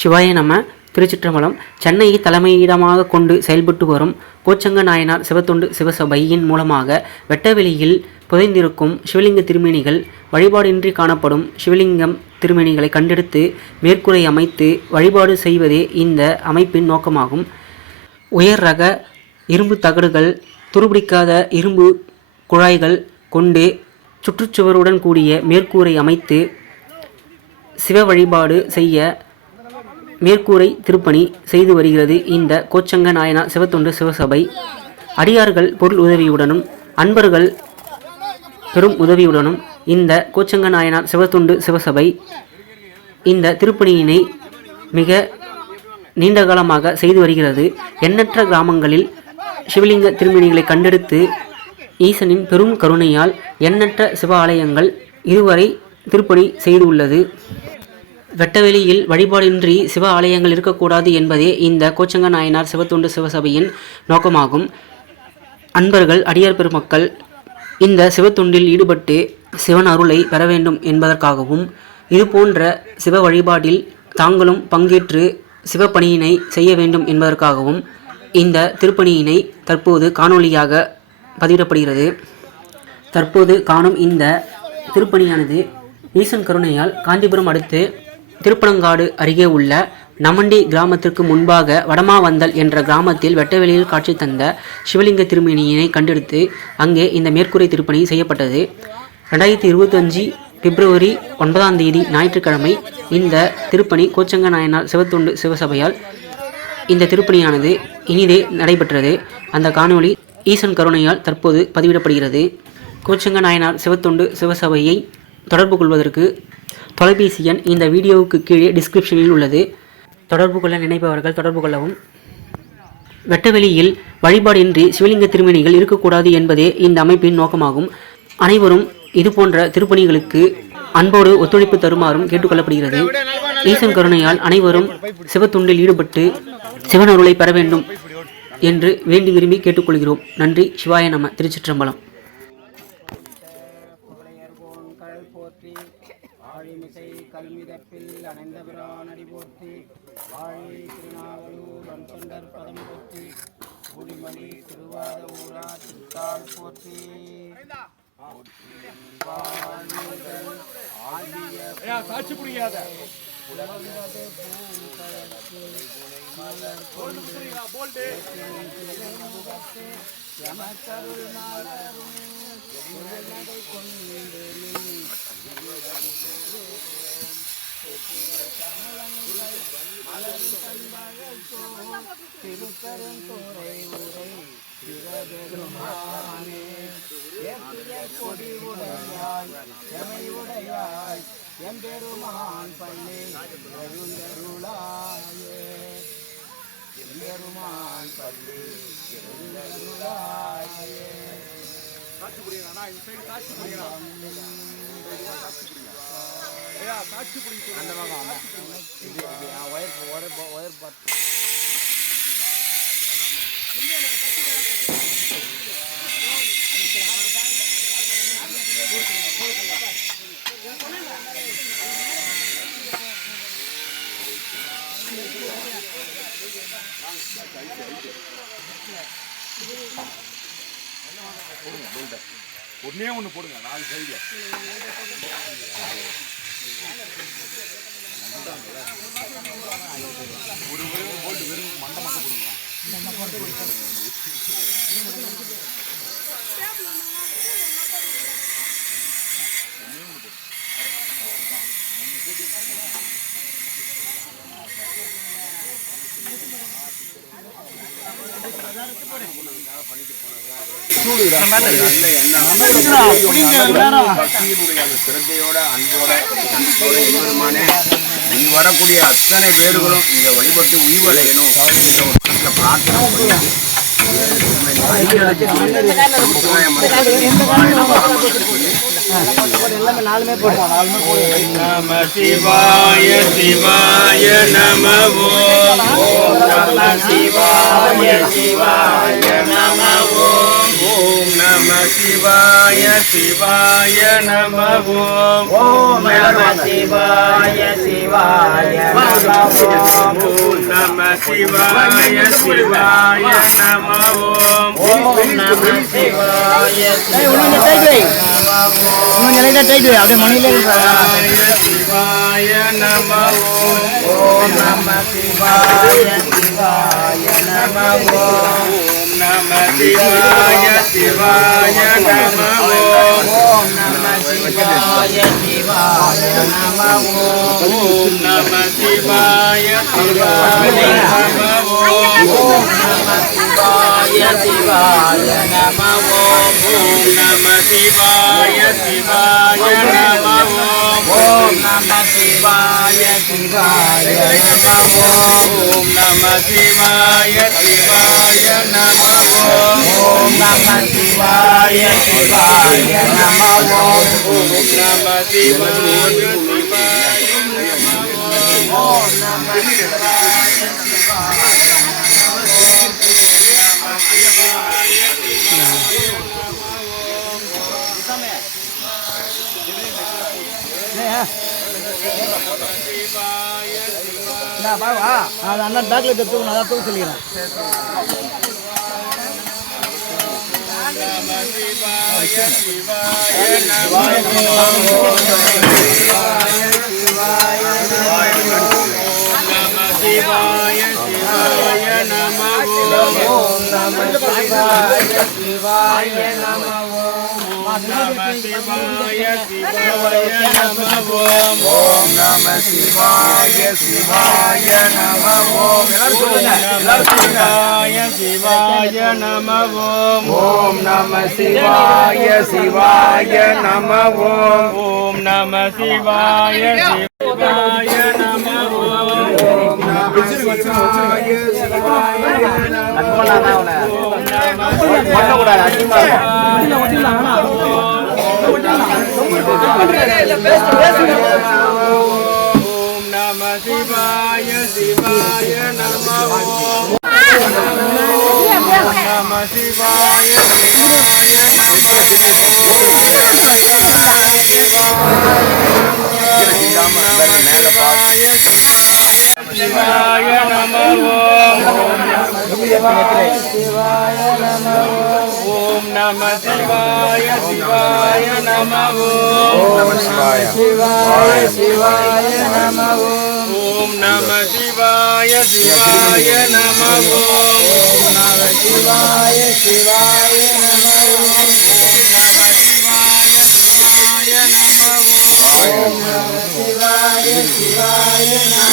சிவாய நம. திருச்சிற்றம்பலம். சென்னையை தலைமையிடமாக கொண்டு செயல்பட்டு வரும் கோச்சங்க நாயனார் சிவத்தொண்டு சிவசபையின் மூலமாக வெட்டவெளியில் புதைந்திருக்கும் சிவலிங்க திருமேனிகள், வழிபாடின்றி காணப்படும் சிவலிங்கம் திருமேனிகளை கண்டெடுத்து மேற்கூரை அமைத்து வழிபாடு செய்வதே இந்த அமைப்பின் நோக்கமாகும். உயர் ரக இரும்பு தகடுகள், துருபிடிக்காத இரும்பு குழாய்கள் கொண்டு சுற்றுச்சுவருடன் கூடிய மேற்கூரை அமைத்து சிவ வழிபாடு செய்ய மேற்கூரை திருப்பணி செய்து வருகிறது இந்த கோச்சங்க நாயனார் சிவத்தொண்டு சிவசபை. அடியார்கள் பொருள் உதவியுடனும் அன்பர்கள் பெரும் உதவியுடனும் இந்த கோச்சங்க நாயனார் சிவத்தொண்டு சிவசபை இந்த திருப்பணியினை மிக நீண்ட காலமாக செய்து வருகிறது. எண்ணற்ற கிராமங்களில் சிவலிங்க திருமேனிகளை கண்டெடுத்து ஈசனின் பெரும் கருணையால் எண்ணற்ற சிவ ஆலயங்கள் இதுவரை திருப்பணி செய்துள்ளது. வெட்டவெளியில் வழிபாடின்றி சிவ ஆலயங்கள் இருக்கக்கூடாது என்பதே இந்த கோச்சங்க நாயனார் சிவத்தொண்டு சிவசபையின் நோக்கமாகும். அன்பர்கள், அடியார் பெருமக்கள் இந்த சிவத்தொண்டில் ஈடுபட்டு சிவன் அருளை பெற வேண்டும் என்பதற்காகவும், இதுபோன்ற சிவ வழிபாட்டில் தாங்களும் பங்கேற்று சிவப்பணியினை செய்ய வேண்டும் என்பதற்காகவும் இந்த திருப்பணியினை தற்போது காணொளியாக பதிவிடப்படுகிறது. தற்போது காணும் இந்த திருப்பணியானது ஈசன் கருணையால் காஞ்சிபுரம் அடுத்து திருப்பனங்காடு அருகே உள்ள நமண்டி கிராமத்திற்கு முன்பாக வடமாவந்தல் என்ற கிராமத்தில் வெட்டவெளியில் காட்சி தந்த சிவலிங்க திருமேனியினை கண்டெடுத்து அங்கே இந்த மேற்கூரை திருப்பணி செய்யப்பட்டது. 2025 பிப்ரவரி 9 ஞாயிற்றுக்கிழமை இந்த திருப்பணி கோச்சங்க நாயனார் சிவத்தொண்டு சிவசபையால் இந்த திருப்பணியானது இனிதே நடைபெற்றது. அந்த காணொளி ஈசன் கருணையால் தற்போது பதிவிடப்படுகிறது. கோச்சங்க நாயனார் சிவத்தொண்டு சிவசபையை தொடர்பு கொள்வதற்கு தொலைபேசி எண் இந்த வீடியோவுக்கு கீழே டிஸ்கிரிப்ஷனில் உள்ளது. தொடர்பு கொள்ள நினைப்பவர்கள் தொடர்பு கொள்ளவும். வெட்டவெளியில் வழிபாடின்றி சிவலிங்க திருமேனிகள் இருக்கக்கூடாது என்பதே இந்த அமைப்பின் நோக்கமாகும். அனைவரும் இதுபோன்ற திருப்பணிகளுக்கு அன்போடு ஒத்துழைப்பு தருமாறும் கேட்டுக்கொள்ளப்படுகிறது. ஈசன் கருணையால் அனைவரும் சிவத்தொண்டில் ஈடுபட்டு சிவன் அருளை பெற வேண்டும் என்று வேண்டி விரும்பி கேட்டுக்கொள்கிறோம். நன்றி. சிவாய நம. திருச்சிற்றம்பலம். ஆழிமிசை கல்மிதப்பில் அணைந்தபிரானடி போற்றி, வாழி திருநாவலூர் வன்தொண்டர் பதம் போற்றி, குடிமணி திருவாத ஊரா திருத்தாள் போற்றி, காட்சி புரியாத உலகது பூங்கழற்கு மலர் கொண்டு எமக்கருள் மலரும் உலகை கொண்டு திருக்கருந்துறை உரை சிவபெருமானே, கொடி உடையாய் எமை உடையாய் எம்பெருமான் பள்ளி எழுந்தருளாயே, எம்பெருமான் பள்ளி எழுந்தருளாயே. காட்சி புரியுதா? காட்சி புரியுதா? காட்சி புரியுது. அந்த ஒயர் பத்து ஒன்னே ஒன்று போடுங்க. 4 சைடில் ஒரு போல்ட்டு வெறும் மண்டை மட்டும் போடுங்க. சிரத்தையோட அன்போட நீ வரக்கூடிய அத்தனை பேர்களும் இங்க வழிபட்டு உய்வடையணும் பிரார்த்தனை நம சிவாய சிவாய நம ஓம் நம சிவாய சிவாய நம ஓம் நம சிவாய சிவாய நம ஓம் நம சிவாய சிவாய நம ஓம் நம சிவாய சிவாய நம ஓம் நம சிவாய சிவாய நம ஓம் நம சிவாய சிவாய நம ஓம் நம சிவாய சிவாய நம ஓம் நம சிவாய சிவாய நம ஓம் நம சிவாய சிவாய நம ஓம் நம சிவாய சிவாய நம ஓம் நம சிவாய சிவாய நம ஓம் நம சிவாய சிவாய நம ஓம் நம சிவாய சிவாய நம ஓம் நம சிவாய சிவாய நம ஓம் நம சிவாய சிவாய ஓம் நம சிவாய சிவாய அது அண்ணா பேக்கில் எடுத்து நல்லா தூக்க சொல்லிக்கிறேன். சிவாய சிவாய நம ஓம் நம சிவாய சிவாய நம ஓம் நம சிவாய சிவாய நம ஓம் நம சிவாய சிவாய நம ஓம் சிவாய சிவாய நம ஓம் நம சிவாய சிவாய நம ஓம் நம சிவாய சிவாய நம ஓம் நம சிவாய ஓம் நம சிவாய சிவாய நம ஓம் நம சிவாய சிவாய நம சிவாய நம ஓம் நம சிவாய சிவாய நம ஓம் சிவாய சிவாய நம ஓம் நம சிவாய சிவாய நம ஓம் நம சிவாய சிவாய நம ஓம் நம சிவாய சிவாய நம ஓம் நம சிவாய சிவாய நம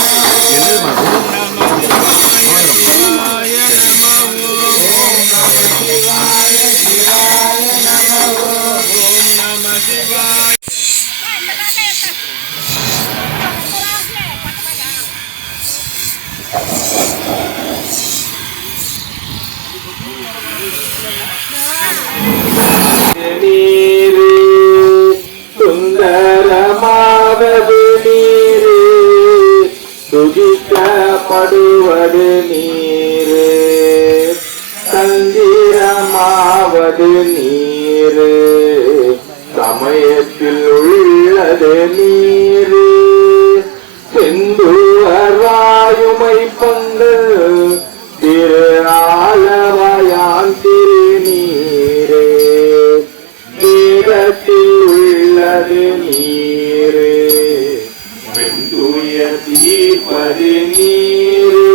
நம சிவாய சிவாய நம ஓம் நம சிவாய சிவாய நம ஓம் நம சிவாய நீரு சுந்தரமாவது நீரு சுகிக்கப்படுவது நீரு தந்திரமாவது நீரு சமயத்தில் உள்ளது நீரு செந்துவராயுமை பங்கள் திரு ஆலவயான் திருநீரே வேதத்தில் உள்ளது நீரு வெந்துய தீர்ப்பது நீரு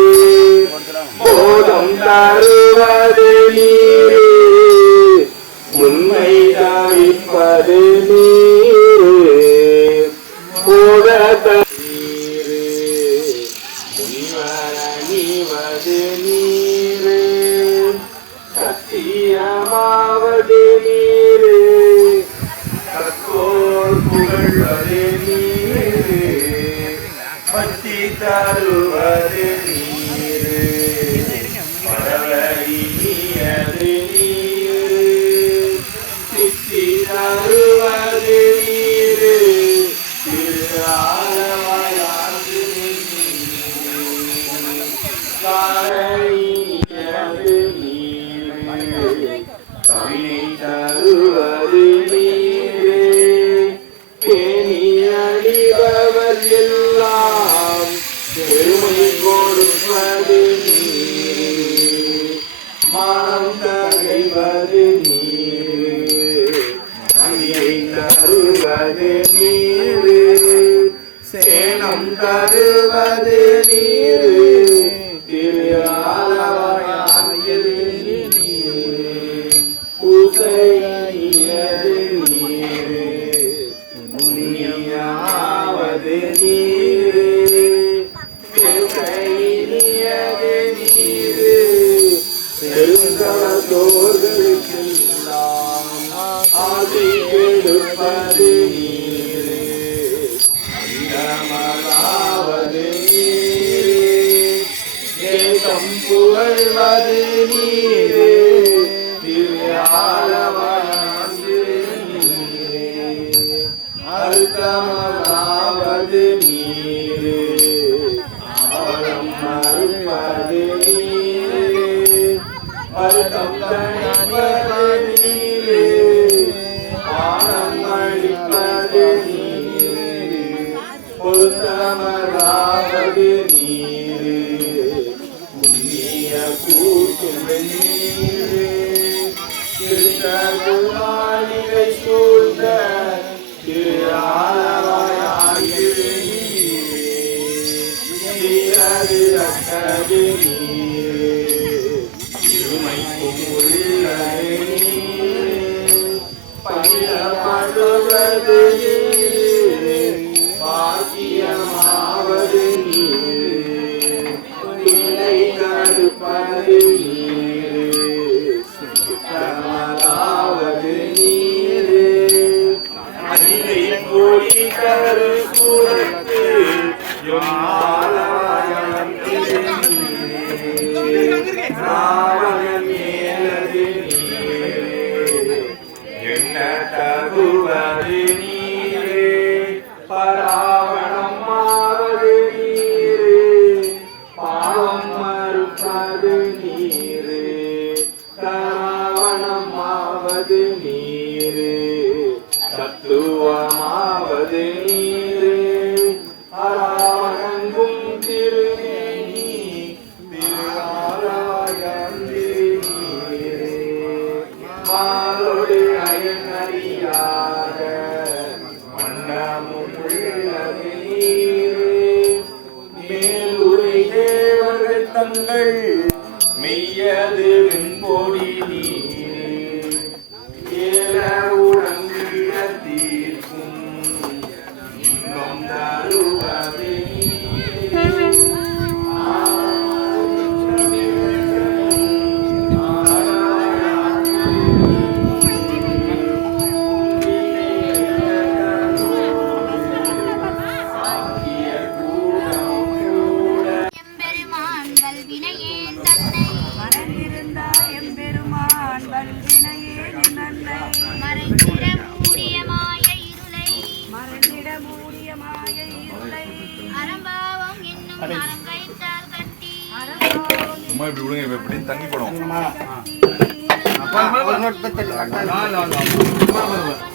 போதம் தருவது நீரு உண்மை தவிப்பது நீரு போத நீரு முனிவரணிவது நீரு சத்தியமாவது நீரு கற்கோள் புகழ்வது நீரு பக்தி தருவது நீரு பரவழியது நீரு சித்தி தருவது நீரு திரு ஆலவாயாது காரணியது நீரு கவினை தருவது நீரு பேணி அணிபவர் எல்லாம் பெருமை தருவது நீரே மானம் தகைவது நீரே கனியை தருவது நீரே சேனம் தருவது நீரே திரு ஆலவாயாகியது நீரே பூசையது நீரே புண்ணியமாவது நீரே பேசையினியது நீரே பெருந்தோர்களுக்கெல்லாம் ஆசை கெடுப்பது நீரே அந்தமதாவது நீரே தேசம் புகழ்வது நீரே திரு ஆலவாயாகிய நீரே அர்த்தமதாவது நீரே அவலம் மறுப்பது நீரே வருத்தம் தணிப்பது நீரே ஆனம் அளிப்பது நீரே பொருத்தமதாவது நீரே புண்ணிய கூட்டும் நீரே திருத்தகுமாரிகை சூழ்ந்த திரு ஆலவாயாகிய நீரே ரத்தது நீரே இருமைக்கும் உள்ளது நீரே பயிரப்படுவது நீரே பாக்கியமாவது நீரே பிள்ளை தடுப்பது நீரே சுத்தமதாவது நீரே அதிகை கோடி கரு கூடத்து ராவணன் மேலது நீரே என்ன தகுவது நீரே பராவணம் மாவது நீரே பாவம் மறுப்பது நீரே தராவணம் மாவது நீரே தத்துவமாவது நீரே அராவணங்கும் திருமேனி திருவாராயந்திரே மாலோடு அயனறியாக மன்னமும் உள்ளது நீரே மேலுரை தேவர்கள் தங்கள் மெய்யது வெண்பொடி நீரே ஏல உடங்கிட தீர்க்கும் இன்பம் தருவது நீரே எம்பெருமான் வல்வினையேன் தன்னை மறந்திருந்த எம்பெருமான் வல்வினையே நன்னை மறைந்திட மூடிய மாய இருளை மறந்திட மூடிய மாய இருளை அறம்பாவம் என்னும் அறம் கயிற்றால் கட்டி சும்மா இப்படி விடுங்க இப்ப எப்படி தண்ணி படம்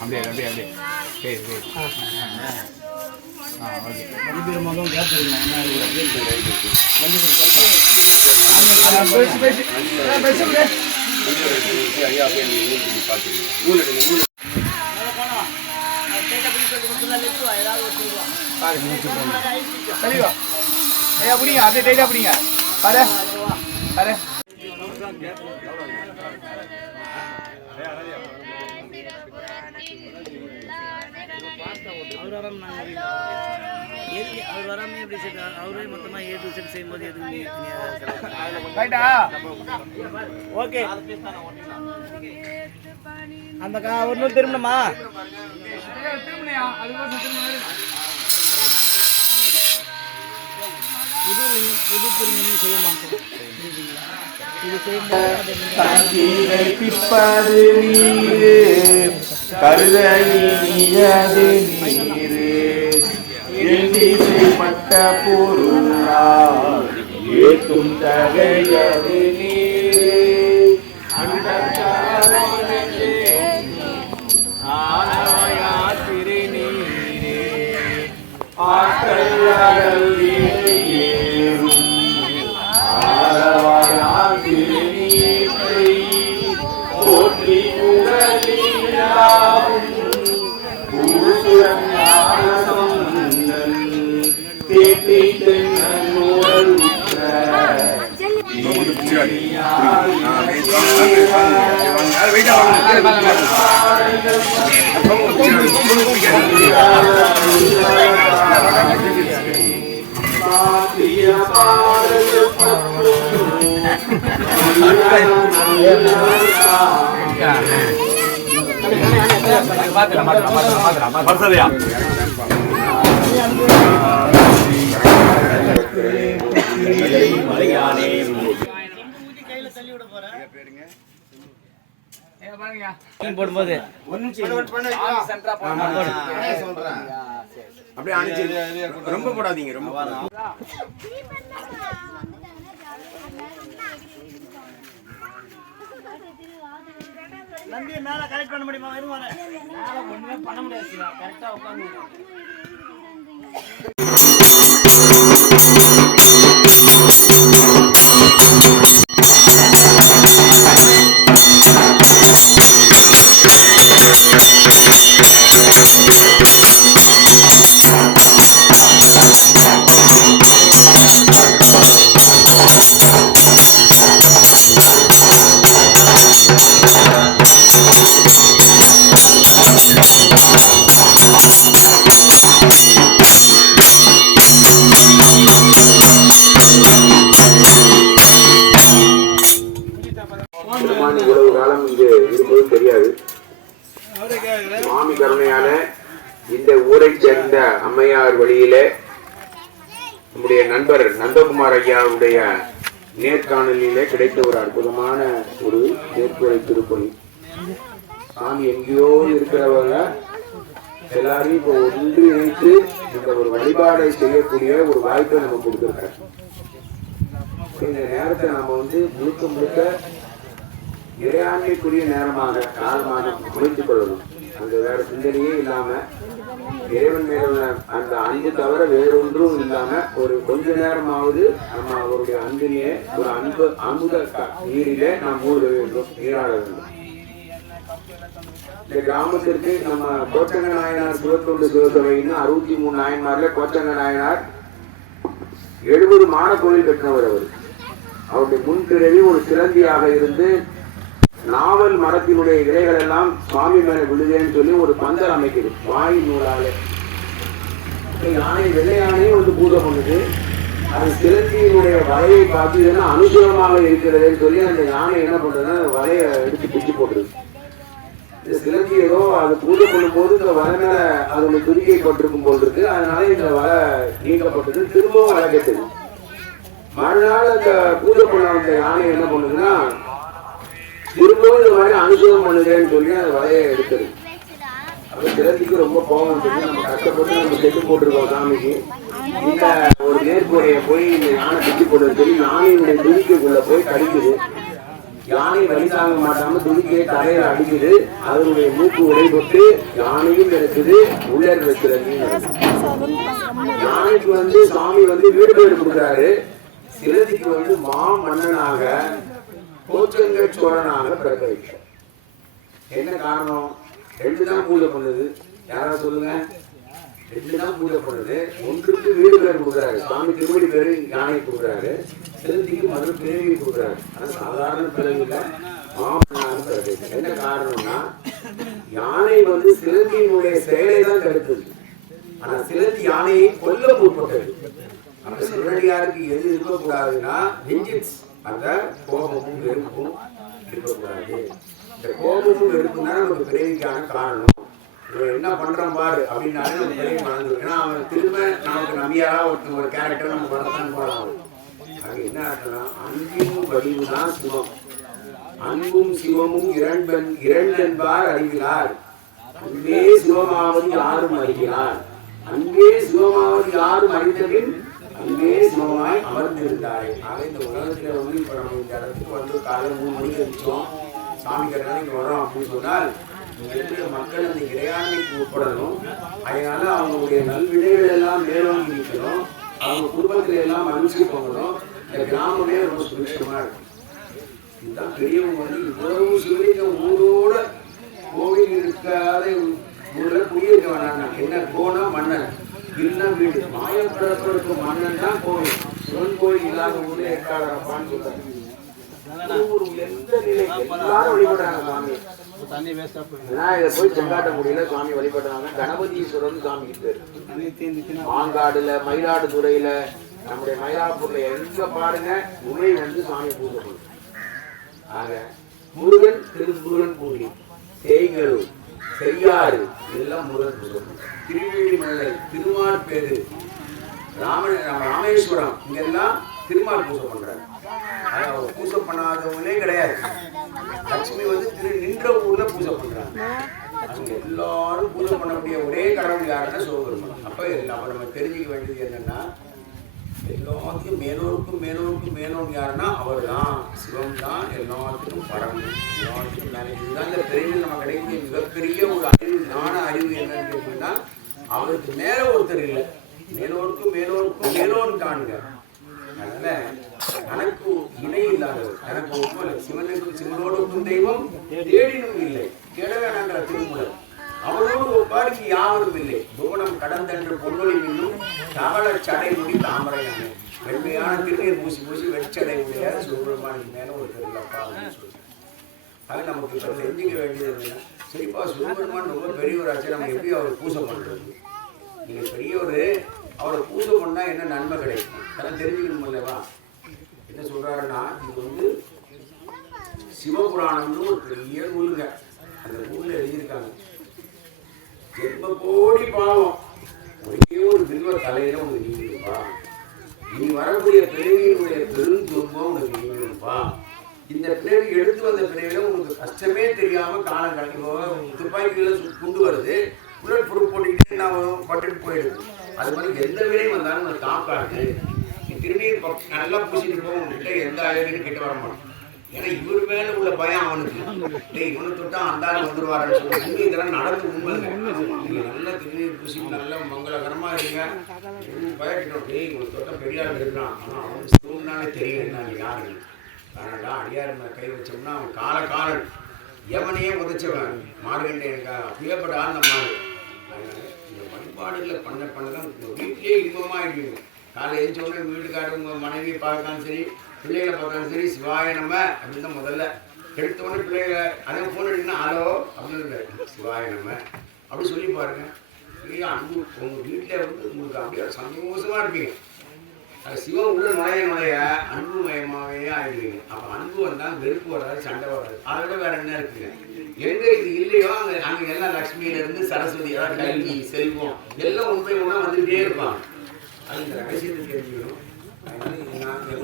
அப்படியே அப்படியே அப்படியே சரி சரி ஐயா பார்த்துருக்கீங்க சரிவா ஐயா பிடிங்க அப்படியே டைட்டா பிடிங்க பாரு பாரு அவர் வராமல் எப்படி சார் அவரே மொத்தமாக ஏ டு செட் செய்யும்போது எதுவும் ரைட்டா ஓகே அந்த ஒரு நூறு திரும்பணுமா புது திருமணம் செய்ய மாட்டோம் இது பிப்பது நீரே கருதலியது நீரே எழுதிப்பட்ட பொருளால் ஏற்றும் தகையது நீரே அந்த ஆலயாத்திரை நீரே ஆற்றல் ஏறும் மீட்டு நன்னூடல் உற்ற போடும்போது அப்படியே அனுப்பிச்சு ரொம்ப போடாதீங்க ரொம்ப நந்தி மேல கரெக்ட் பண்ண முடியுமா? வருவாங்க மேல ஒண்ணுமே பண்ண முடியாது. கரெக்டா உட்காந்து இவ்வளவு காலம் இங்கு இருப்பது தெரியாது. சுவாமி கருணையால இந்த ஊரை சேர்ந்த அம்மையார் வழியிலே நம்முடைய நண்பர் நந்தகுமார் ஐயாவுடைய நேர்காணலிலே கிடைத்த ஒரு அற்புதமான ஒரு நேர்குறை திருப்பணி. சாமி எங்கேயோ இருக்கிறவங்க எல்லாரையும் இப்போ ஒன்றிணைத்து இந்த ஒரு வழிபாடை செய்யக்கூடிய ஒரு வாய்ப்பை நம்ம கொடுத்துருக்காரு. இந்த நேரத்தை நம்ம முழுக்க முழுக்க இறையாண்மைக்குரிய நேரமாக காலமாக அமைத்துக் கொள்ளணும். அந்த வேற சிந்தனையே இல்லாம இறைவன் மேல உள்ள அந்த அன்பு தவிர வேறொன்றும் இல்லாம ஒரு கொஞ்ச நேரமாவது நம்ம அவருடைய அன்பினையே ஒரு அமுத நீரிலே நாம் மூட வேண்டும், நீராட வேண்டும். இந்த கிராமத்திற்கு நம்ம கோச்சங்க நாயனார் சிவத்தொண்டு சிவசபைன்னு 63 நாயன்மார்ல கோச்சங்க நாயனார் 70 மாட கோயில் கட்டினவர். அவருடைய முன்பிறவி ஒரு சிலந்தியாக இருந்து நாவல் மரத்தினுடைய இலைகள் எல்லாம் சுவாமி மேல விழுதேன்னு சொல்லி ஒரு பந்தல் அமைக்குது வாய் நூலாலே. யானை வெள்ளை யானையும் பூஜை பண்ணுது. அது சிலந்தியினுடைய வலையை பார்த்து இதெல்லாம் அனுகூலமாக இருக்கிறதுன்னு சொல்லி அந்த யானை என்ன பண்றதுன்னா அந்த வலையை எடுத்து பிடிச்சு போட்டுருது. இந்த சிலந்தி ஏதோ அது பூஜை பண்ணும் போது இந்த வலை மேல அதோட துதிக்கை பட்டிருக்கும் போல் இருக்கு. அதனால இந்த வலை நீக்கப்பட்டது. திரும்பவும் வலை கட்டுது. மறுநாள் அந்த பூஜை பண்ண அந்த யானை என்ன பண்ணுதுன்னா திரும்பவும் இந்த மாதிரி அனுகூலம் பண்ணுறேன்னு சொல்லி அந்த வலையை எடுக்குது. அப்ப சிலந்திக்கு ரொம்ப கோபம் சொல்லி நம்ம கஷ்டப்பட்டு நம்ம செட்டு போட்டிருக்கோம் சாமிக்கு. இந்த ஒரு நேர்கோரையை போய் இந்த யானை பிச்சு போடுறது சொல்லி யானையினுடைய துதிக்கைக்குள்ள போய் கடிக்குது. யானை வலி தாங்க மாட்டாம துதிக்கையை தலையில அடிக்குது. அதனுடைய மூக்கு உடைபட்டு யானையும் இருக்குது, உள்ள இருக்கிறது. யானைக்கு சாமி வீடு பேர் கொடுக்குறாரு. சிலந்திக்கு மா மன்னனாக கோச்சங்க சோழனாக பிறக்க வைக்கிறார். என்ன காரணம்? 2 தான் பூஜை பண்ணுது. யாராவது சொல்லுங்க. 2 தான் பூஜை பண்ணுது. ஒன்றுக்கு வீடு பேர் கொடுக்குறாரு. சாமி திருவடி பேரு யானை கொடுக்குறாரு. சிலந்திக்கு மறு பிறவி கொடுக்குறாரு. அது சாதாரண பிறவில மாமன்னாக பிறக்க வைக்கிறார். என்ன காரணம்னா யானை சிலந்தியினுடைய செயலை தான் தடுக்குது. ஆனா சிலந்தி யானையை கொல்ல முற்பட்டது. அந்த சிவனடியாருக்கு எது இருக்கக்கூடாதுன்னா வெஞ்சின்ஸ், அந்த கோபமும் வெறுப்பும் இருக்கக்கூடாது. இந்த கோபமும் வெறுப்பும் தான் நமக்கு பிறவிக்கான காரணம். இவன் என்ன பண்றான் பாரு அப்படின்னாலே நம்ம பிறவி மறந்துடும். ஏன்னா அவன் திரும்ப நமக்கு நம்பியாரா ஒரு கேரக்டர் நம்ம வளர்த்தான் போறான். அது என்ன ஆகலாம்? அன்பின் வடிவு தான் சிவம். அன்பும் சிவமும் இரண்டென்பார் அறிகிறார். அன்பே சிவமாவது யாரும் அறிகிறார். அன்பே சிவமாவது யாரும் அறிந்தபின் அங்கே சிவமாய் அமர்ந்திருந்தாய். ஆக இந்த உலகத்துல இப்ப நம்ம இந்த இடத்துக்கு காலையில் 3 மணிக்கு வச்சோம். சாமி கட்டணம் இங்க வரோம் அப்படின்னு சொன்னால் இங்க இருக்கிற மக்கள் அந்த இறையாண்மைக்கு உட்படணும். அதனால அவங்களுடைய நல்வினைகள் எல்லாம் மேலோங்கி நிற்கணும். அவங்க குடும்பத்தில எல்லாம் மனுஷி போகணும். இந்த கிராமமே ரொம்ப சுபிட்சமா இருக்கும். இதுதான் பெரியவங்க இவ்வளவு சிவலிங்கம் ஊரோட கோவில் இருக்காத ஊர்ல குடியிருக்க வேண்டாம். என்ன கோணம் மன்னன் இல்லம் வீடு மாயப்பிறப்பிற்கு மன்னன் தான் கோவில். சிவன் கோயில் இல்லாத ஊரே இருக்காதப்பான்னு சொல்றாரு. ஊர் எந்த நிலை எல்லாரும் வழிபடுறாங்க சாமி. விநாயகர் போய் செங்காட்டங்குடியில சுவாமி வழிபடுறாங்க. கணபதீஸ்வரன் சாமிக்கு பேரு. மாங்காடுல, மயிலாடுதுறையில, நம்முடைய மயிலாப்பூர்ல எங்க பாருங்க உமை வந்து சாமி பூஜை பண்ணும். ஆக முருகன் திருமுருகன் கோயில், தேய்களூர், செய்யாறு இதெல்லாம் முருகன் பூஜை. திருவேணிமலை, திருமால்பேரு, ராமேஸ்வரம் இங்கெல்லாம் திருமால் பூஜை பண்றாங்க. அவர் பூஜை பண்ணாதவங்களே கிடையாது. லட்சுமி வந்து நின்ற ஊர்ல பூஜை பண்றாங்க. அவங்க எல்லாரும் பூஜை பண்ணக்கூடிய ஒரே கடவுள் யாருன்னா சிவபெருமான். அப்ப நம்ம தெரிஞ்சுக்க வேண்டியது என்னன்னா, எல்லாத்தையும் மேலோருக்கும் மேலோன் யாருன்னா அவர் தான், சிவம் தான். எல்லாத்துக்கும் படம், எல்லாத்துக்கும் மேலே. இதுதான் இந்த பிறவியில் நம்ம கிடைக்கக்கூடிய மிகப்பெரிய ஒரு அறிவு, ஞான அறிவு என்னன்னு கேட்டீங்கன்னா, அவருக்கு மேல ஒருத்தர் இல்லை. மேலோருக்கும் மேலோன் காணுங்க. அதனால தனக்கு இணை இல்லாதவர், தனக்கு ஒப்புமலை. சிவனோடு தெய்வம் தேடினும் இல்லை, தேட வேணான்ற திருமூலர். அவளோடு ஒப்பாருக்கு யாவரும் இல்லை. புவனம் கடந்தென்று பொன்னொழி மின்னும் தவள சடை முடி தாமரையான வெண்மையான திருநீர் பூசி வெச்சடை உடைய சிவபெருமானுக்கு மேல ஒரு தெரியலப்பா அப்படின்னு சொல்லி. அது நமக்கு இப்போ தெரிஞ்சுக்க வேண்டியது என்னன்னா, சரிப்பா சிவபெருமான் ரொம்ப பெரியவராச்சு, நம்ம எப்படி அவர் பூஜை பண்றது? நீங்க பெரியவர், அவரை பூஜை பண்ணா என்ன நன்மை கிடைக்கும் அதெல்லாம் தெரிஞ்சுக்கணும் இல்லவா? என்ன சொல்றாருன்னா, இது வந்து சிவபுராணம்னு ஒரு பெரிய நூலுங்க. அந்த நூலில் எழுதியிருக்காங்க, ஜென்ம கோடி பாவம் ஒரே ஒரு வில்வ தலையில உனக்கு நீங்கிருப்பா. நீ வரக்கூடிய பிறவியினுடைய பெருந்துன்பம் உனக்கு நீங்கிருப்பா. இந்த பிறவி எடுத்து வந்த பிறவில உனக்கு கஷ்டமே தெரியாம காலம் கழிக்கும். துப்பாக்கியில குண்டு வருது, புல்லட் ப்ரூஃப் போட்டுக்கிட்டு நான் பட்டுட்டு போயிடுது. அது மாதிரி எந்த விலையும் வந்தாலும் உனக்கு காப்பாடு. நீ திருநீர் நல்லா பூசிட்டு போக உங்ககிட்ட எந்த அழகின்னு கிட்ட வர மாட்டோம். ஏன்னா இவர் மேல உள்ள பயம் அவனுக்கு. இவனை தொட்டா அந்த ஆள் வந்துருவாருன்னு சொல்லி இதெல்லாம் நடந்து உண்மை. நீங்க நல்லா திருநீர் பூசி நல்லா மங்களகரமா இருங்க. பயக்கிட்டோம், இவனை தொட்டா பெரிய ஆள் இருக்கான். ஆனா அவன் சிவனாலே தெரியல நாங்க யாருன்னு. அதனால அடியார் கை வச்சோம்னா அவன் காலன் எவனையே உதைச்சவன் மார்கண்டேனுக்கா புயப்பட்ட ஆள் நம்ம மாறு. அதனால இந்த வழிபாடுகளை பண்ணதான் வீட்டிலேயே இன்பமா இருக்குங்க. காலை எழுந்தோடனே வீட்டுக்காரர் உங்க மனைவியை பார்த்தாலும் சரி, பிள்ளைகளை பார்த்தாலும் சரி, சிவாய நம்ம அப்படின்னு தான் முதல்ல எடுத்தோடனே பிள்ளைகளை அதே ஃபோன் எடுக்கணும், ஹலோ அப்படின்னு சிவாய நம்ம அப்படி சொல்லி பாருங்க. அன்பு உங்கள் வீட்டில் வந்து உங்களுக்கு அப்படியே சந்தோஷமா இருப்பீங்க. அது சிவம் உள்ள நுழைய அன்பு மயமாகவே ஆயிடுவீங்க. அப்போ அன்பு வந்தால் வெறுப்பு வராது, சண்டை வராது. அதை விட வேற என்ன இருக்குங்க? எங்கே இது இல்லையோ அங்கே எல்லாம் லக்ஷ்மியிலேருந்து சரஸ்வதி, அதாவது கல்வி, செல்வம் எல்லாம் உண்மை ஒன்றா வந்துகிட்டே இருப்பாங்க. அது இந்த ரகசியத்தை தெரிஞ்சுக்கணும்.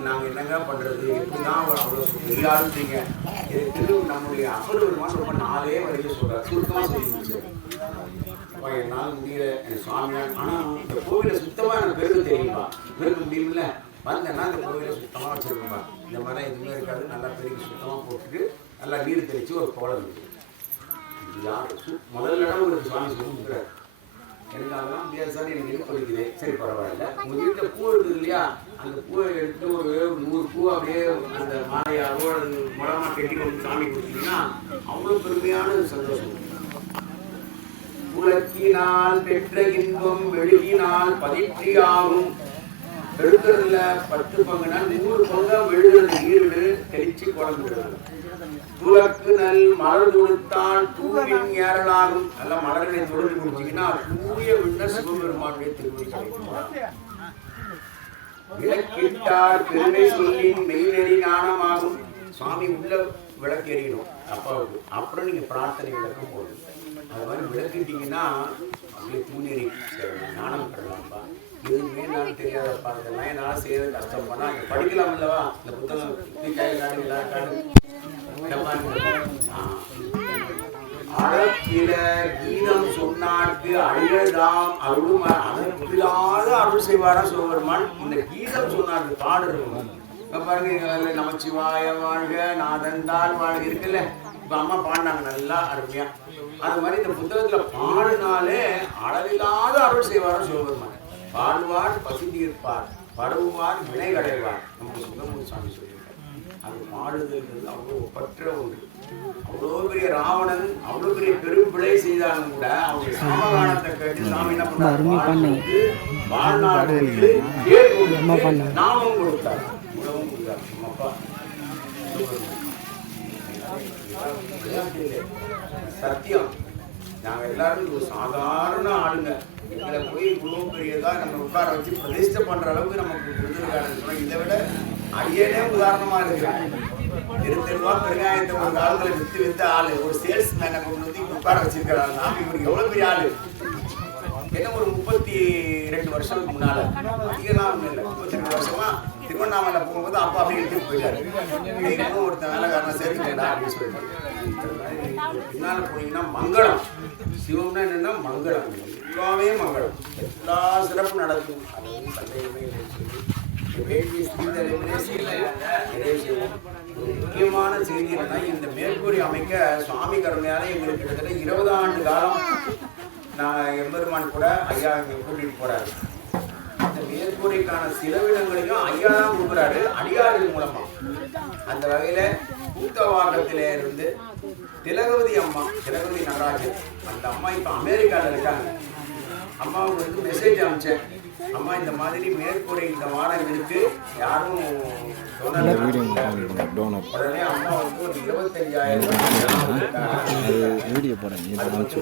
நாங்கள் என்னங்க பண்ணுறது, எப்படி தான் அவ்வளோ தெரியாதுன்றீங்க. இது நம்முடைய அப்பருவமான ரொம்ப 4 வரைக்கும் சொல்கிறார். சுத்தமாக சொல்லி முடிச்சார். என்னால் முடியல எனக்கு சுவாமியார். ஆனால் இந்த கோவிலை சுத்தமாக எனக்கு பெருக்க தெரியுமா? பெருக்க முடியுமில்ல? வந்தேன்னா இந்த கோவிலை சுத்தமாக வச்சுருக்கோம்பா. இந்த மாதிரி எதுவுமே இருக்காது. நல்லா பெருக்கி சுத்தமாக போட்டுட்டு நல்லா நீர் தெளித்து ஒரு கோலம் இருக்குது. முதல்ல உங்களுக்கு சுவாமி சொல்லிக்கிறார். என்னாலும் முடியாது சார், எனக்கு இது கொதிக்குது. சரி பரவாயில்ல, உங்கள் வீட்டில் பூ இருக்குது இல்லையா, அந்த பூவை எடுத்து ஒரு 100 பூ அப்படியே அந்த மாலையாவோ அது முழமாக கட்டி கொண்டு சாமி கொடுத்தீங்கன்னா அவ்வளோ பெருமையான சந்தோஷம். உலக்கினால் பெற்ற இன்பம் மெழுகினால் பதிற்றியாகும். எழுதுறதுல 10 பங்குனா 100 பங்கா எழுதுறது ஈடு தெளிச்சு குழந்தைடுறது. துளக்கு நல் மலர் கொடுத்தால் தூவின் ஏறலாகும். நல்ல மலர்களை தொடுத்து கொடுத்தீங்கன்னா தூய விண்ண சிவபெருமானுடைய திருவடி கிடைக்கும். விளக்கிட்டார் பெருமை சொல்லின் மெய்நெறி ஞானமாகும். சுவாமி உள்ள விளக்கு எறியணும் அப்பாவுக்கு, அப்புறம் நீங்க பிரார்த்தனை விளக்கம் போடணும். அது மாதிரி விளக்கிட்டீங்கன்னா அப்படியே தூணெறி ஞானம் பெறலாம்ப்பா. எதுவுமே நான் தெரியாதப்பா, இதெல்லாம் என்னால் செய்யறது கஷ்டம் பண்ணா படிக்கலாம் இல்லவா? இந்த புத்தகம் கையில் காடு எல்லா காடு அறக்கில கீதம் சொன்னார்க்கு அழியதாம் அருளும் அறப்பில்லாத அருள் செய்வாரா சிவபெருமான். இந்த கீதம் சொன்னார்க்கு பாடு இருக்கும். இப்போ பாருங்க, நமச்சிவாய வாழ்க நாதந்தால் வாழ்க இருக்குல்ல, இப்போ அம்மா பாடினாங்க நல்லா அருமையா. அது மாதிரி இந்த புத்தகத்துல பாடினாலே அளவில்லாத அருள் செய்வாரா சிவபெருமான். பாடுவார் பசி தீர்ப்பார், படுவார் வினை கடைவார். நமக்கு சுந்தரமூர்த்தி சாமி சொல்லியிருக்கார். அது பாடுதல் அவ்வளோ ஒப்பற்ற ஒன்று. அவ்வளோ பெரிய ராவணன் அவ்வளோ பெரிய பெரும் பிழை செய்தாலும் கூட அவங்க சாமகானத்தை கேட்டு சாமி என்ன பண்ணாரு, வாழ்நாளுக்கு நாமம் கொடுத்தார், உணவும் கொடுத்தார். நம்ம அப்பா சத்தியம். நாங்க எல்லாரும் ஒரு சாதாரண ஆளுங்க. எங்களை போய் இவ்வளோ பெரியதா நம்ம உட்கார வச்சு பிரதிஷ்டை பண்ற அளவுக்கு நமக்கு கொடுத்துருக்காங்க. இதை விட ஐயனே உதாரணமா இருக்கிறாங்க. தெருவா பெருங்காயத்தை ஒரு காலத்துல வித்து ஆளு ஒரு சேல்ஸ் மேனை கொண்டு வந்து உட்கார வச்சிருக்கிறாங்க. நாம இவருக்கு எவ்வளவு பெரிய ஆளு. என்ன ஒரு 32 வருஷத்துக்கு முன்னால, அதிகலாம் இல்லை, 32 வருஷமா திருவண்ணாமலை போகும்போது அப்பா அப்படியே எடுத்துட்டு போயிட்டாரு. இன்னும் ஒருத்தன் வேலைக்காரனை சேர்த்துட்டா அப்படின்னு சொல்லிட்டு. பின்னால போனீங்கன்னா மங்களம். சிவம்னா என்னன்னா மங்களம், எல்லாமே மங்களம், எல்லா சிறப்பும் நடக்கும். அது வந்து சந்தேகமே இல்லை சொல்லி ஒரு முக்கியமான செய்தி என்னன்னா, இந்த மேற்கூரை அமைக்க சுவாமி கருணையால எங்களுக்கு கிட்டத்தட்ட 20 ஆண்டு காலம் நான் எம்பெருமான் கூட ஐயா இங்கே கூட்டிட்டு போறாரு. அந்த மேற்கூரைக்கான செலவினங்களையும் ஐயா தான் கொடுக்குறாரு அடியார்கள் மூலமா. அந்த வகையில கூத்தவாக்கத்தில இருந்து திலகவதி அம்மா, திலகவதி நடராஜன், அந்த அம்மா இப்ப அமெரிக்காவில் இருக்காங்க. அம்மாவுக்கு வந்து மெசேஜ் அனுப்பிச்சேன், அம்மா இந்த மாதிரி மேற்கூரை இந்த வாரம் இருக்கு, யாரும் உடனே அம்மா வந்து ஒரு 25,000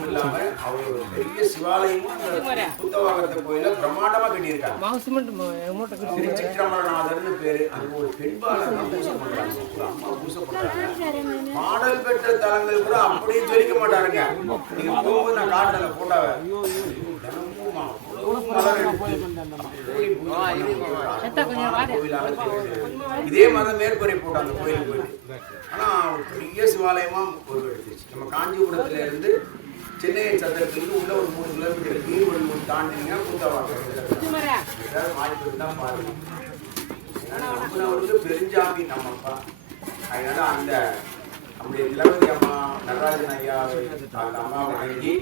இல்லாம அவங்க ஒரு பெரிய சிவாலயமும் புத்தவாகத்த கோயில பிரம்மாண்டமா கட்டியிருக்காங்க. திருச்சிற்றம்பலநாதர்னு பேரு. அது ஒரு பெண்பாளர் பூசை பண்றாங்க, ஒரு அம்மா பூசை பண்றாங்க. பாடல் பெற்ற தலங்கள் கூட அப்படியே ஜொலிக்க மாட்டாருங்க. நீங்க போகும்போது நான் காட்டுறேன் போட்டாவை. இதே மாதிரி மேற்கூரை போட்டு அந்த கோயிலுக்கு போயிட்டு, ஆனா ஒரு பெரிய சிவாலயமா உருவெடுத்துச்சு. நம்ம காஞ்சிபுரத்துல இருந்து சென்னையை சத்திரத்திலிருந்து உள்ள ஒரு 3 கிலோமீட்டர் நீர்வெள்ளூர் தாண்டினீங்கன்னா கூத்தவாக்கம் வாய்ப்பு தான் பாருங்க. நம்மளோட பெருஞ்சாமி நம்ம அப்பா. அதனால அந்த நம்முடைய திலகவதி அம்மா நடராஜன் ஐயா அந்த அம்மாவை வணங்கி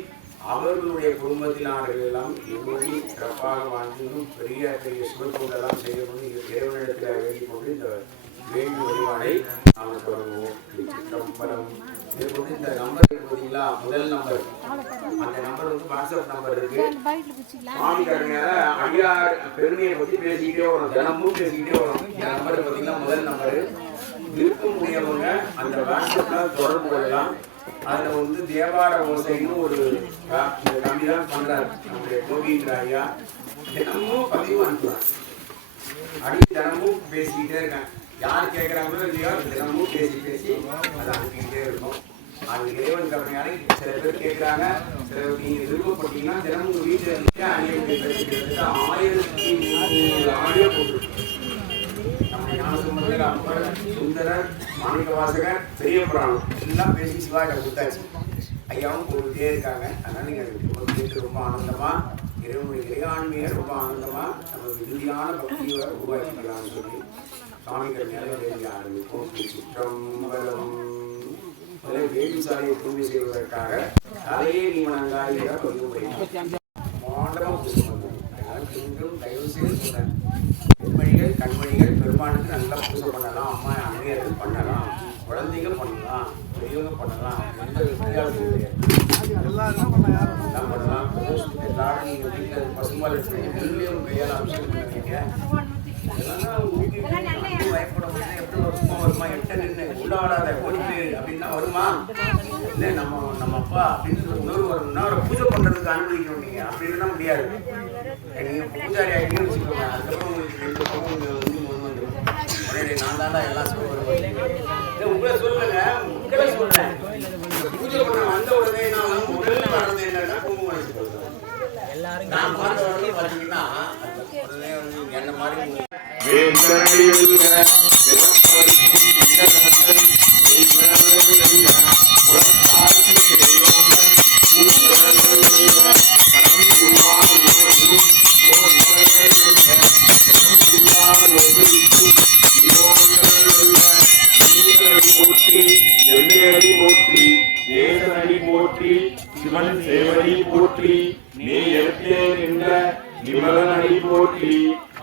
அவர்களுடைய குடும்பத்தினர்கள் எல்லாம் இன்னும் சிறப்பாக வாழ்ந்து இன்னும் பெரிய பெரிய சுபத்தொண்டெல்லாம் செய்ய கொண்டு இறைவனிடத்தில் வேண்டிக் கொண்டு இந்த வேண்டி வழிபாடை நாம் தொடங்குவோம். சிற்றம்பலம். இதுக்கு இந்த நம்பர் பார்த்தீங்களா, முதல் நம்பர், அந்த நம்பர் வந்து வாட்ஸ்அப் நம்பர் இருக்கு. சுவாமி கருணையால அடியார் பெருமையை பற்றி பேசிக்கிட்டே வரும், தினமும் பேசிக்கிட்டே வரும். இந்த நம்பர் பார்த்தீங்கன்னா முதல் நம்பரு. விருப்பம் உடையவங்க அந்த வாட்ஸ்அப்ல தொடர்பு கொள்ளலாம். அதில் வந்து தேவார ஓசைன்னு ஒரு கம்பி தான் பண்றாரு நம்முடைய கோபின்ற ஐயா. தினமும் பதிவு அனுப்புறாங்க. தினமும் பேசிக்கிட்டே இருக்காங்க. யார் கேட்குறாங்களோ இல்லையோ தினமும் பேசி அதை அனுப்பிக்கிட்டே இருக்கும். அது இறைவன் கருணையால சில பேர் கேட்குறாங்க. சில நீங்க விருப்பப்பட்டீங்கன்னா தினமும் உங்கள் வீட்டில் இருந்துட்டு அணியை பேசிக்கிறதுக்கு 1300 ஆடியோ போட்டு ஞானசுந்தரர், அப்பர், சுந்தரர், மாணிக்க வாசகர், பெரிய புராணம் எல்லாம் பேசி சிவாயிட்ட கொடுத்தாச்சு. ஐயாவும் போட்டுட்டே இருக்காங்க. அதனால நீங்கள் கேட்டு ரொம்ப ஆனந்தமா இறைவனுடைய இறையாண்மையை ரொம்ப ஆனந்தமா நம்ம இறுதியான பக்தியை உருவாக்கிக்கலாம்னு சொல்லி சுவாமி கருணையால வேண்டி ஆரம்பிப்போம். சிற்றம்பலம். வேண்டி சாலையை தூய்மை செய்வதற்காக தலையே நீமனங்காய் பதிவு பண்ணிட்டோம். மாண்டமாக பூஜை பண்ணுவோம். அதனால மீண்டும் தயவு செய்து சொல்றேன், பெண்மணிகள் கண்மணிகள் பெருமானுக்கு நல்லா பூஜை பண்ணலாம். அம்மா அன்னையர்கள் பண்ணலாம், குழந்தைங்க பண்ணலாம், பெரியவங்க பண்ணலாம், எந்த வித்தியாசம் கிடையாது. எல்லாம் பண்ணலாம். எல்லாரும் நீங்கள் வீட்டில் பசும்பால் எடுத்துக்கீங்க, நீங்களே கையால் அபிஷேகம் பண்ணுவீங்க. பயப்பட முடியாது. எப்படி சும்மா வருமா, எட்ட நின்று உள்ளாடாத ஓடிட்டு அப்படின்னா வருமா? இல்லை நம்ம அப்பா அப்படின்னு உணர்வு வரணும்னா அவரை பூஜை பண்ணுறதுக்கு அனுமதிக்கணும். நீங்கள் அப்படின்னா முடியாது. நீங்கள் பூஜாரி ஆகிட்டீங்கன்னு வச்சுக்கோங்க, அதுக்கப்புறம் உங்களுக்கு 2 பக்கம் வந்துடும். உடனே நான் தாண்டா எல்லாம் சொல்லுவேன். உங்களை சொல்லுங்க, உங்களை சொல்றேன். பூஜை பண்ண வந்த உடனே நான் வந்து முதல்ல வர்றது என்னன்னா குங்குமம் வச்சு கொடுக்குறேன். நான் பார்த்து பார்த்தீங்கன்னா உடனே வந்து என்ன மாதிரி சிவன் சேவடி போற்றி, நீ எடுத்தே நின்ற நிமலனடி போற்றி,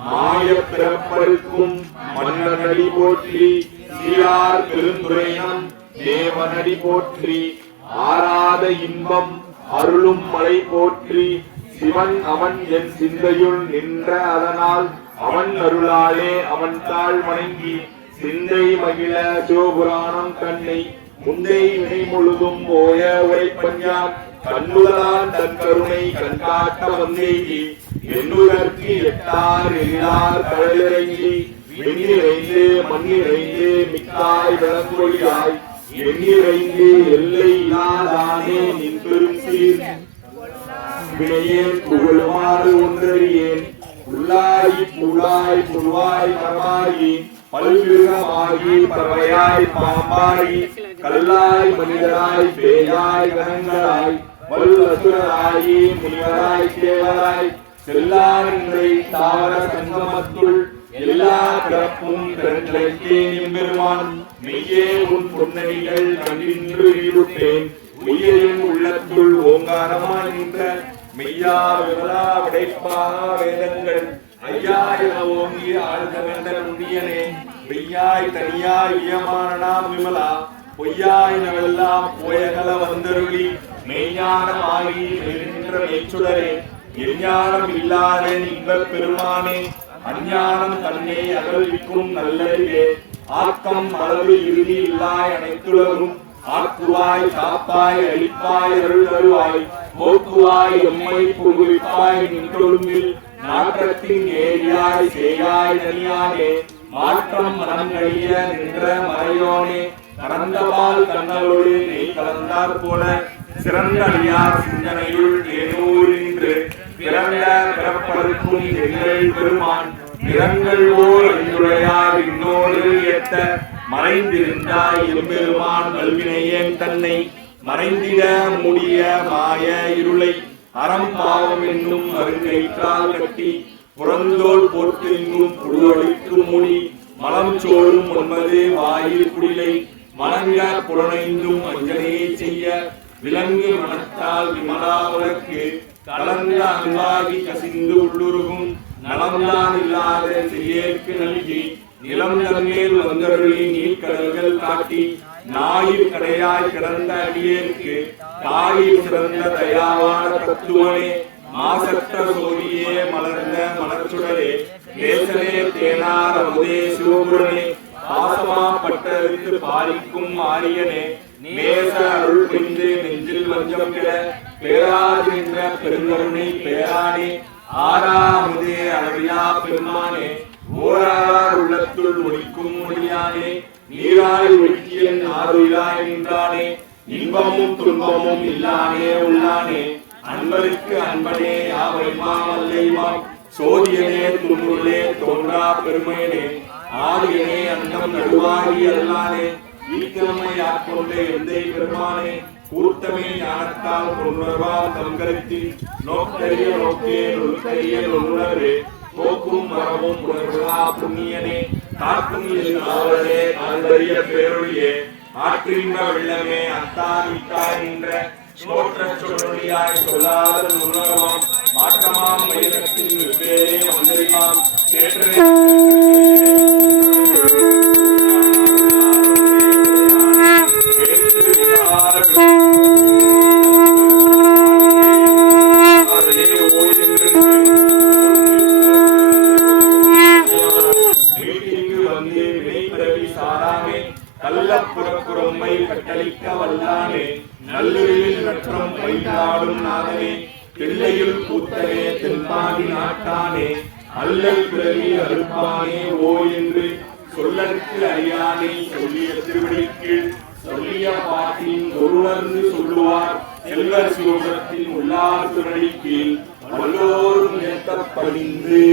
மாய பிறப்பருக்கும் மன்னனடி போற்றி, சீரார் பெருந்துரைனம் தேவனடி போற்றி. ஆராத இன்பம் அருளும் மலை போற்றி. சிவன் அவன் என் சிந்தையுள் நின்ற அதனால் அவன் அருளாலே அவன் தாழ் வணங்கி சிந்தை மகிழ சிவபுராணம் கண்ணை முந்தை வினை முழுதும் போய உரைப்பஞ்சான் கண்ணுதலான் தன் கருணை கண்காட்ட வந்தேகி எண்ணுதற்கு எட்டார் எழிலார் கடலிறங்கி வெண்ணிறைந்து மண்ணிறைந்து மிக்காய் விளங்கொழியாய் எண்ணிறைந்து எல்லை இல்லாதானே நின் பெரும் சீர் வினையேன் புகழுமாறு ஒன்றறியேன். உள்ளாய் புலாய் புல்வாய் மரமாகி பல்விருகமாகி பறவையாய் பாம்பாய் கல்லாய் மனிதராய் பேயாய் கணங்களாய் வல் அசுரராயி முனிவராய் தேவராய் செல்லாரை தாவர சங்கமத்துள் எல்லா பிறப்பும் பிறந்தேன் எம்பெருமான். மெய்யே உன் பொன்னணிகள் கண்டின்று ஈடுட்டேன். உயிரின் உள்ளத்துள் ஓங்காரமாய் நின்ற மெய்யா விமலா விடைப்பா வேதங்கள் ஐயா என ஓங்கி ஆழ்ந்த வேந்தன் உண்டியனே. மெய்யாய் தனியாய் வியமானனாம் விமலா பொய்யாய் நவெல்லாம் போயகல வந்தருளி மெய்ஞானமாகி நின்ற மெய்ச்சுடரே. எஞ்ஞானம் இல்லாத இன்பப் பெருமானே. அஞ்ஞானம் தன்னை அகழ்விக்கும் நல்லறிவே. ஆக்கம் அளவு இறுதி இல்லாய் அனைத்துலகும் ஆக்குவாய் காப்பாய் அழிப்பாய் அருள் தருவாய் போக்குவாய் எம்மை புகுவிப்பாய் நின் கொழும்பில் நாற்றத்தின் ஏரியாய் சேயாய் தனியானே. மாற்றம் மனம் கழிய நின்ற மறையோனே. கறந்தபால் கண்ணலோடு நெய் கலந்தார் போல சிறந்த அடியார் சிந்தனையுள் ஏனூர் நின்று பிறந்த பிறப்பதற்கும் எங்கள் பெருமான் நிறங்கள் ஓர் அன்புடையார் இன்னோடு ஏத்த மறைந்திருந்தாய் எம்பெருமான் வல்வினையேன் தன்னை மறைந்திட முடிய மாய இருளை அறம் பாவம் என்னும் அருங்கயிற்றால் கட்டி புறந்தோல் போர்த்தெங்கும் புழுவழித்து மூடி மலம் சோறும் ஒன்பது வாயில் குடிலை மலங்க புலனைந்தும் வஞ்சனையை செய்ய விலங்கு மனத்தால் விமலாவதற்கு கலந்த அன்பாகி கசிந்து உள்ளுருகும் நலம்தான் இல்லாத செய்யேற்கு நல்கி நிலம் தன்மேல் வந்தருளி நீர்க்கடல்கள் காட்டி நாயில் கடையாய் கிடந்த அடியேற்கு தாயில் சிறந்த தயாவான தத்துவனே. மாசற்ற சோதியே மலர்ந்த மலர்ச்சுடரே. தேசனே தேனார் அமுதே சிவபுரனே. பாசமா பட்டறிந்து பாரிக்கும் ஆரியனே. நேச அருள் புரிந்து நெஞ்சில் வஞ்சம் கிட பேராதின்ற பெருங்கருணை பேரானே. ஆறாமுதே அளவிலா பெருமானே. ஓரார் உள்ளத்துள் ஒழிக்கும் ஒளியானே. நீராய் ஒழுக்கியன் ஆறுயிராய் நின்றானே. இன்பமும் துன்பமும் இல்லானே உள்ளானே. அன்பருக்கு அன்பனே யாவைமாம் அல்லைமாம் சோதியனே துன்புள்ளே தோன்றா பெருமையனே. ஆதியனே அன்னம் நடுவாகி அல்லானே. ஈத்தமை ஆட்கொண்ட எந்தை பெருமானே. கூர்த்தமே ஞானத்தால் உணர்வால் தங்கரத்தில் நோக்கரிய நோக்கே நுண்கரிய நுண்ணுணர்வே. போக்கும் மரமும் புணர்வா புண்ணியனே. காக்கும் ஆவலே ஆண்டறிய பேரொழியே. ஆற்றின்ப வெள்ளமே அத்தான் இட்டாய் நின்ற சோற்ற சொல்லொழியாய் சொல்லாத நுணரமாம் மாற்றமாம் மயிலத்தின் வெவ்வேறே வந்தறிமாம் கேட்டரே. கள்ளப்புறப்புறம்மை கட்டளிக்க வல்லானே. நல்லுரில் நற்றம் பயிலாடும் நாதனே. பிள்ளையில் கூத்தனே தென்பாடி நாட்டானே. அல்லல் பிறவி அறுப்பானே ஓ என்று சொல்லற்கு அறியானே. சொல்லிய திருவிழிக்கு சொல்லிய பாட்டின் ஒருவர்ந்து சொல்லுவார் செல்வர் சிவபுரத்தின் உள்ளார் திருநடிக்கு வல்லோரும் ஏற்றப்படிந்து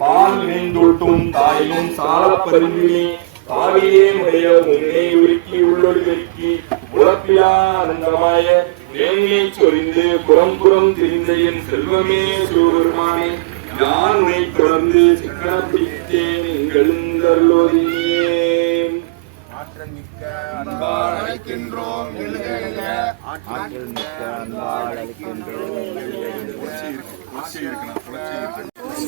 பால் நினைந்தொட்டும் தாயும் சாலப்பருந்தினே. பாவியே உடைய உன்னை உருக்கி உள்ளொரு பெருக்கி உழப்பிலா ஆனந்தமாய தேனியை சொரிந்து புறம்புறம் திரிந்த என் செல்வமே சிவபெருமானே. யான் உன்னை தொடர்ந்து சிக்கன பிடித்தேன் எங்களுந்தருளோதியே. ஆற்றல் மிக்க அன்பால் அழைக்கின்றோம் ஆற்றல் மிக்க அன்பால் அழைக்கின்றோம்.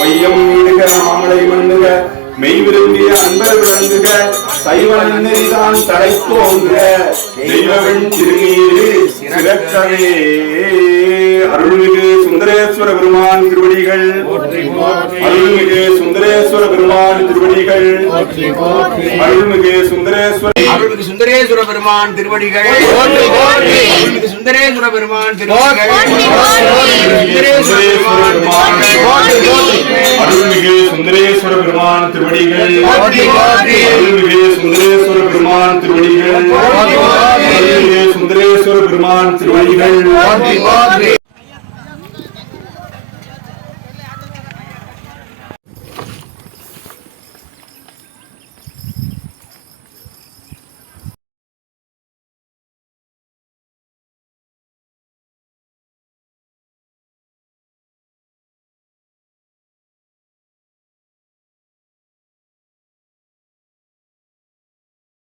வையம் நீடுக மாமலை மண்ணுக மெய் விரும்பிய அன்பர் விளங்குக சைவ நன்னெறிதான் தழைத்தோங்க தெய்வவன் திருநீரு சிறக்கவே. அருள்மிகு சுந்தரேஸ்வர பெருமான் திருவடிகள், அருள்மிகு சுந்தரேஸ்வர பெருமான் திருவடிகள், அருள்மிகு சுந்தரேஸ்வர அருள்மிகு சுந்தரேஸ்வர பெருமான் திருவடிகள், அருள்மிகு சுந்தரேஸ்வர பெருமான் திருவடிகள், அருள்மிகு சுந்தரேஸ்வர பெருமான் திருவடிகள், அருள்மிகு சுந்தரேஸ்வர பெருமான் திருவடிகள், அருள்மிகு சுந்தரேஸ்வர பெருமான் திருவடிகள்.